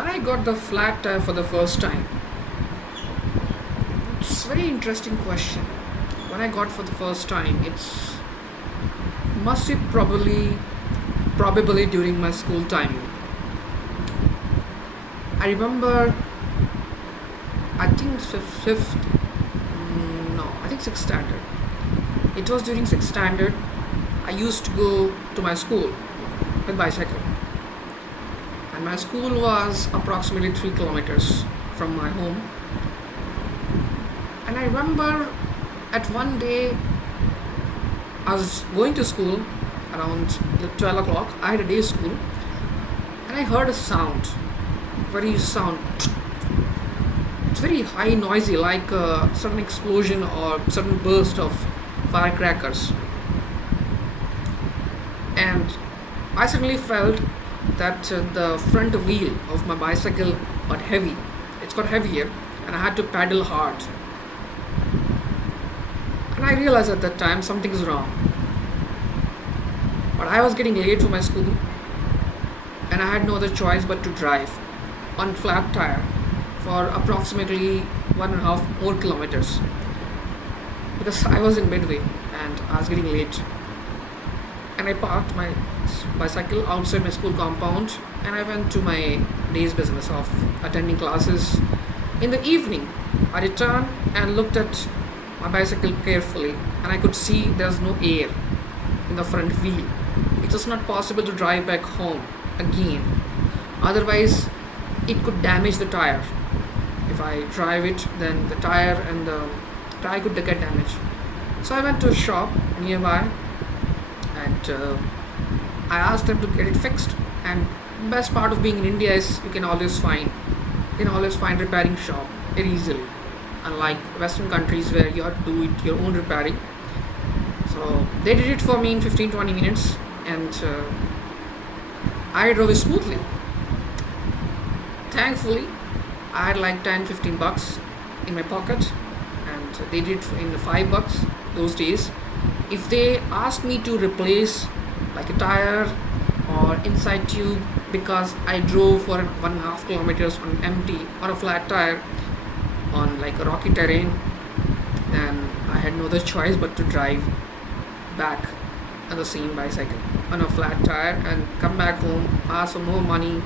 When I got the flat tire for the first time, it's a very interesting question. When I got for the first time, it's must be probably during my school time. I remember, I think fifth, no, I think sixth standard. It was during sixth standard. I used to go to my school with bicycle, and my school was approximately 3 kilometers from my home. And I remember at one day I was going to school around 12 o'clock. I had a day school, and I heard a sound, very sound. It's very high, noisy, like a sudden explosion or sudden burst of firecrackers. And I suddenly felt that the front wheel of my bicycle got heavy. It's got heavier, and I had to paddle hard. And I realized at that time something's wrong. But I was getting late for my school, and I had no other choice but to drive on flat tire for approximately 1.5 more kilometers because I was in midway and I was getting late. And I parked my bicycle outside my school compound, and I went to my day's business of attending classes. In the evening, I returned and looked at my bicycle carefully, and I could see there's no air in the front wheel. It was not possible to drive back home again. Otherwise, it could damage the tire. If I drive it, then the tire and the tire could get damaged. So I went to a shop nearby, and I asked them to get it fixed. And best part of being in India is you can always find repairing shop very easily. Unlike Western countries where you have to do it your own repairing. So they did it for me in 15-20 minutes, and I drove it smoothly. Thankfully, I had like 10-15 bucks in my pocket, and they did it in $5 those days. If they asked me to replace like a tire or inside tube because I drove for 1.5 kilometers on empty or a flat tire on like a rocky terrain, then I had no other choice but to drive back on the same bicycle on a flat tire and come back home, ask for more money,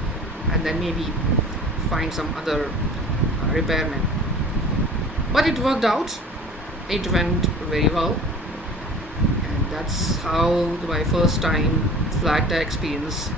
and then maybe find some other repairman. But it worked out. It went very well, and that's how my first time flat tire experience